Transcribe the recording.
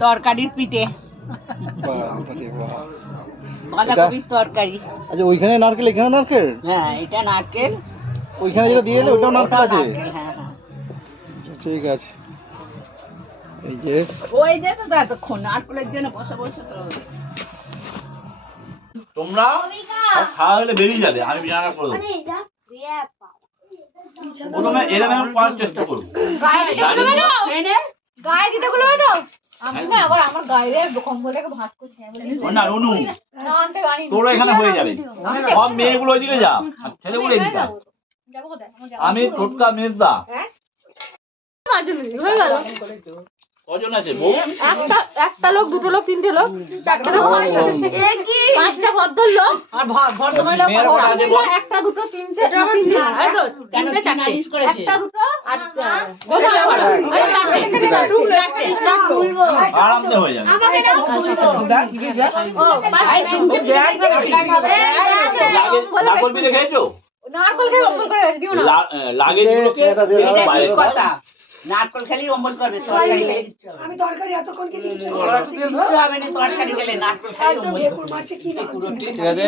তরকারির পিঠে, বাঁধাকপির তরকারি। আচ্ছা ওইখানে নারকেল, এখানে নারকেল? হ্যাঁ এটা নারকেল, ওইখানে যেটা দিয়ে এলে ওটাও নারকেল আছে? হ্যাঁ হ্যাঁ। ঠিক আছে। এই যে ওই যে তো এতক্ষণ নারকেলের জন্য বসে বসে তো তোমরা সব খাওয়া হলে বেরিয়ে যাবে, আমি বিছানা করে দেবো। প্রথমে এরকম করার চেষ্টা করবো। গায়ে দিতে গুলো দাও। আমি না আবার আমার গায়ে কম্বলটাকে ভাঁজ করতে না রুনু, তোরা এখানে হয়ে যাবে, সব মেয়েগুলো ওইদিকে যা, আর ছেলেগুলো এদিকে যা। আমি টোটকা মেজদা। হয়ে গেল। কজন আছে বউ? একটা লোক, দুটো লোক, তিনটে লোক, চারটে লোক, পাঁচটা ভদ্র লোক আর ভদ্রমহিলা একটা, দুটো, তিনটে, তিনটে, চারটে, একটা, দুটো আর আরামসে হয়ে যাবে। নারকল পিঠে খেয়েছো? নারকল খেয়ে অম্বল করে দিও না। লাগে যেগুলোকে বাইরে কথা, নারকেল খেলে অম্বল করবে, তরকারি খেলে দিচ্ছে হবে। আমি তরকারি এতক্ষণ কি দিচ্ছি দিচ্ছে হবে না, তরকারি খেলে নারকেল খেলে অম্বল করবে। ঠিক আছে।